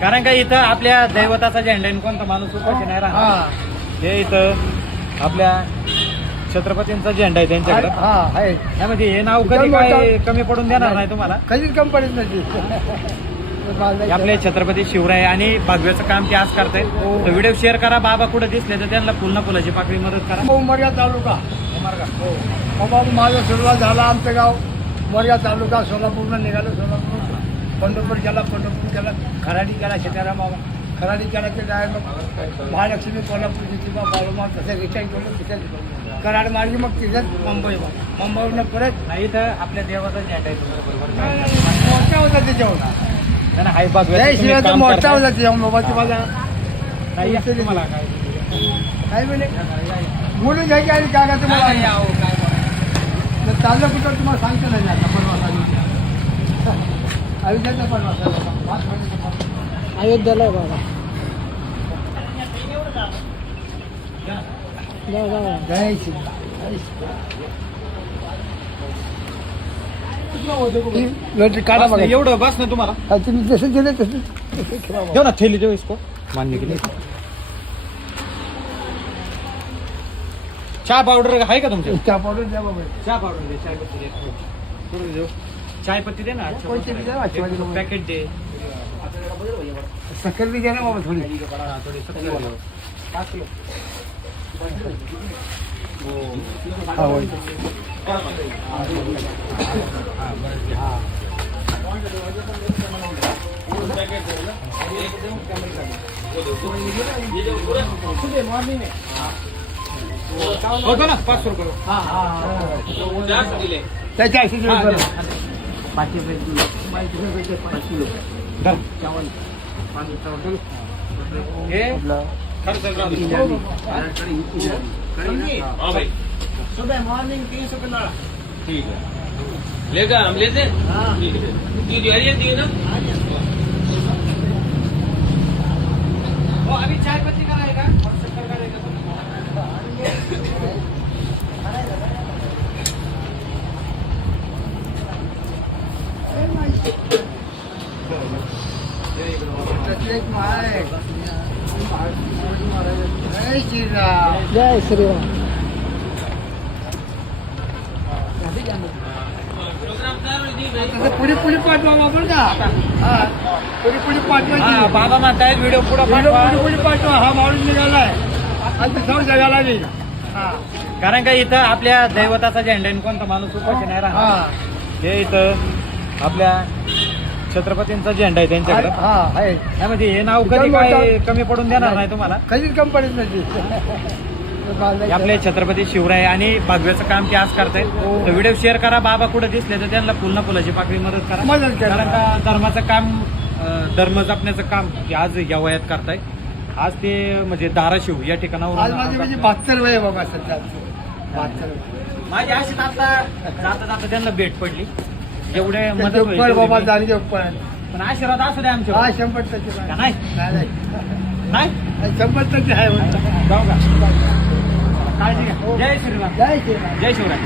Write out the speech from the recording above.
कारण का इथं आपल्या दैवताचा झेंडा आहे, कोणता माणूस उपाशी नाही राहणार. हे इथं आपल्या छत्रपतींचा झेंडा आहे त्यांच्याकडे. त्यामध्ये हे नाव कधी काय कमी पडून देणार नाही तुम्हाला. कधीच कमी पडत नाही. हे आपले छत्रपती शिवराय आणि भागव्याचं काम ते आज करतायत. तर व्हिडिओ शेअर करा. बाबा कुठे दिसले तर त्यांना फुलाची पाकळी मदत करा. उमरगा तालुका बाबा माझा सुरुवात झाला. आमचं गाव उमरगा तालुका, सोलापूरला निघालो. सोलापूर पंढरपूर केला खराडी केला, शेताराम बाबा खराडी केला. ते जाय मग महालक्ष्मी कोल्हापूरची किंवा बाळूमा तसं रिटर्न केलं. तिथं कराड मार्गी मग तिथंच मुंबईवरून परत नाही तर आपल्या देवाचा झेंडा आहे तुमच्या मोठा होता त्याच्यावर. बरोबर. हाय भागव्याचं शिवाय काम मोठा करताय. होता त्याच्यावर. मोबाईलची माझा नाही या तुम्हाला काय काय म्हणे बोलून घ्यायची आणि काय का तुम्हाला चाललं कुठं तुम्हाला सांगतो नाही आता परवा आयुष्याचा परवा अयोध्याला बाबा जय श्री काढा बघा. एवढं बस ना तुम्हाला तुम्ही जसं दिलं तसं देऊ ना थैली देऊ इसको मान्य केली. चहा पावडर आहे का तुमच्या? चहा पावडर द्या बाबा. चहा पावडर दे, चाय पत्ती दे. थोडं देऊ. चाय पत्ती दे ना. कोणती बी द्या, वाचवायची बाबा. पॅकेट दे. साखर बी द्या ना बाबा थोडी. थोडी शक्कर देऊ. 5 किलो. हा होय. होतो ना 500 रुपये. त्याच्या 80 हा, रुपये. दे. 5 रुपये किलो. 5 किलो. धर. चावल. 5 चावल. हे खर्च राहतो. हाँ भाई सुबह मॉर्निंग 300 का नाड़ा. ठीक है. लेगा हम लेते हैं. हाँ. ठीक है. ये ज्वारी दी है ना. वो अभी चाय पत्ती कराएगा और शक्कर करेगा. जय श्रीराम. जय श्रीराम. पुढे पुढे पाठवा आपण का. हा पुढे पुढे पाठवायची. बाबा म्हणतायत व्हिडिओ पुढे पुढे पुढे पाठवा. हा माणूस निघालाय आणि सर्व जगाला नाही. हा कारण का इथं आपल्या दैवताचा झेंडा आहे, कोणता माणूस उपाशी नाही राहणार. हा हे इथं आपल्या छत्रपतींचा झेंडा आहे त्यांच्याकडे. हा आहे. त्यामध्ये हे नाव कधी काय कमी पडून देणार नाही तुम्हाला. कधीच कमी पडत नाही. हे आपले छत्रपती शिवराय आणि भागव्याचं काम ते आज करतायत. तर व्हिडिओ शेअर करा. बाबा कुठे दिसले तर त्यांना फुलाची पाकळी मदत करा. मदत करा. कारण का धर्माचं काम, धर्म जपण्याचं काम ते आज या वयात करताय. आज ते म्हणजे धाराशिव या आज ठिकाणावर माझी म्हणजे 72 वय बाबा सध्या. 72 माझी अशीच आता जाता जाता त्यांना भेट पडली. एवढे मदत होईल बाबा तेवढी मी. जाणगे पण. पण आशीर्वाद असू द्या आमच्या. हा 100% का नाही? नाही नाही 100% आहे. जाऊ का? काळजी घ्या. जय श्रीराम. जय श्रीराम. जय शिवराय.